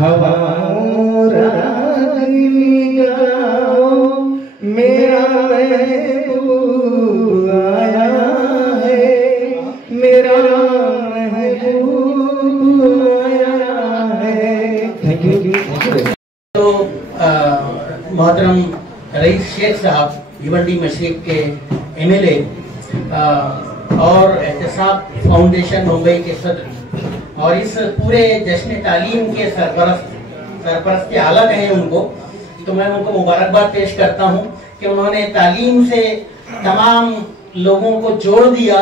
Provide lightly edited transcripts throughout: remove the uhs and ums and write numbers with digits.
हवाओं रागनी गाओ, मेरा महबूब आया है, मेरा महबूब आया है। Thank you. तो मोहतरम रईस शेख साहब भिवंडी मशरिक के MLA और एहतसाब फाउंडेशन मुंबई के सदर और इस पूरे जश्न तालीम के सरपरस्त आला कहें उनको, तो मैं उनको मुबारकबाद पेश करता हूँ कि उन्होंने तालीम से तमाम लोगों को जोड़ दिया।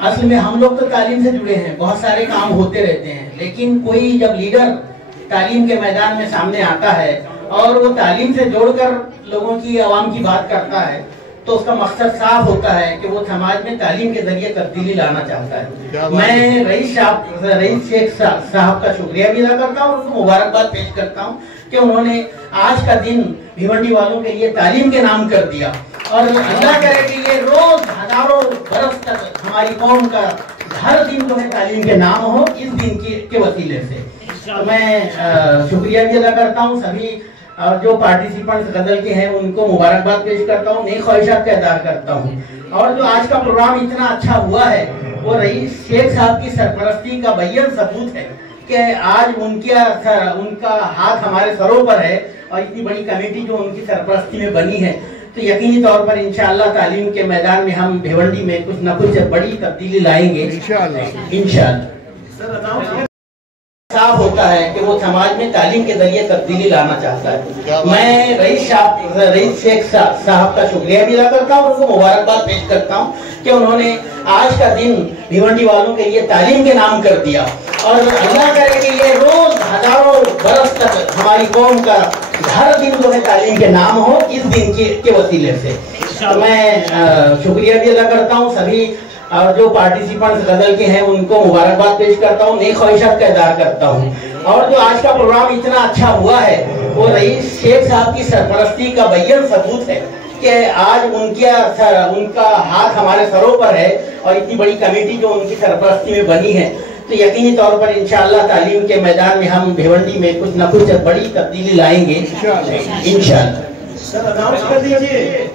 असल में हम लोग तो तालीम से जुड़े हैं, बहुत सारे काम होते रहते हैं, लेकिन कोई जब लीडर तालीम के मैदान में सामने आता है और वो तालीम से जोड़कर लोगों की आवाम की बात करता है, तो उसका मकसद साफ होता है कि वो समाज में तालीम के जरिए तब्दीली लाना चाहता है। मैं रईस शेख साहब का शुक्रिया भी अदा करता हूँ, उनको मुबारकबाद पेश करता हूँ कि उन्होंने आज का दिन भिवंडी वालों के लिए तालीम के नाम कर दिया, और अल्लाह करे कि ये रोज हजारों बरस तक हमारी कौम का हर दिन जो है तालीम के नाम हो, इस दिन के वसीले से। तो मैं शुक्रिया भी अदा करता हूँ सभी जो पार्टिसिपेंट्स गजल के हैं, उनको मुबारकबाद पेश करता हूँ, नेक ख्वाहिशात का इज़हार करता हूँ। और जो आज का प्रोग्राम इतना अच्छा हुआ है वो रईस शेख साहब की सरपरस्ती का बय्यन सबूत है कि आज उनका हाथ हमारे सरों पर है, और इतनी बड़ी कमेटी जो उनकी सरपरस्ती में बनी है, तो यकीनी तौर पर इंशाअल्लाह तालीम के मैदान में हम भिवंडी में कुछ न कुछ बड़ी तब्दीली लाएंगे इंशाअल्लाह। साफ होता है कि वो समाज में तालीम के जरिए तब्दीली लाना चाहता है। मैं रईस शेख साहब का शुक्रिया भी अदा करता हूँ, उनको मुबारकबाद पेश करता हूँ कि उन्होंने आज का दिन भिवंडी वालों के लिए तालीम के नाम कर दिया, और अल्लाह करे कि ये रोज हजारों बरस तक हमारी कौम का हर दिन जो है तालीम के नाम हो, इस दिन के वसीले से। तो मैं शुक्रिया भी अदा करता हूँ सभी और जो पार्टिसिपेंट्स गजल के हैं, उनको मुबारकबाद पेश करता हूँ, नेक ख्वाहिशात का इज़हार करता हूँ। और जो आज का प्रोग्राम इतना अच्छा हुआ है वो रईस शेख साहब की सरपरस्ती का बय्यन सबूत है कि आज उनका हाथ हमारे सरों पर है, और इतनी बड़ी कमेटी जो उनकी सरपरस्ती में बनी है, तो यकीनी तौर पर इंशाअल्लाह तालीम के मैदान में हम भिवंडी में कुछ न कुछ बड़ी तब्दीली लाएंगे इंशाअल्लाह। सर अनाउंस कर दीजिए,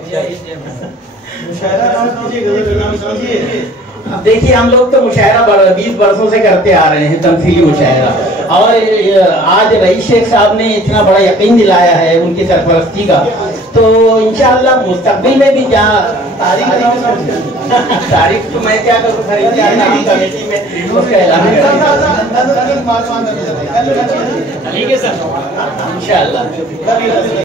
मुशायरा अनाउंस कीजिए। अब देखिए, हम लोग तो मुशायरा 20 वर्षों से करते आ रहे हैं, तमसीली मुशायरा, और आज रईस शेख साहब ने इतना बड़ा यकीन दिलाया है उनकी सरपरस्ती का, तो इंशाअल्लाह मुस्तकबिल में भी जहाँ तारीख तो मैं क्या करूँ, कमेटी में उसका ऐलान इंशाअल्लाह।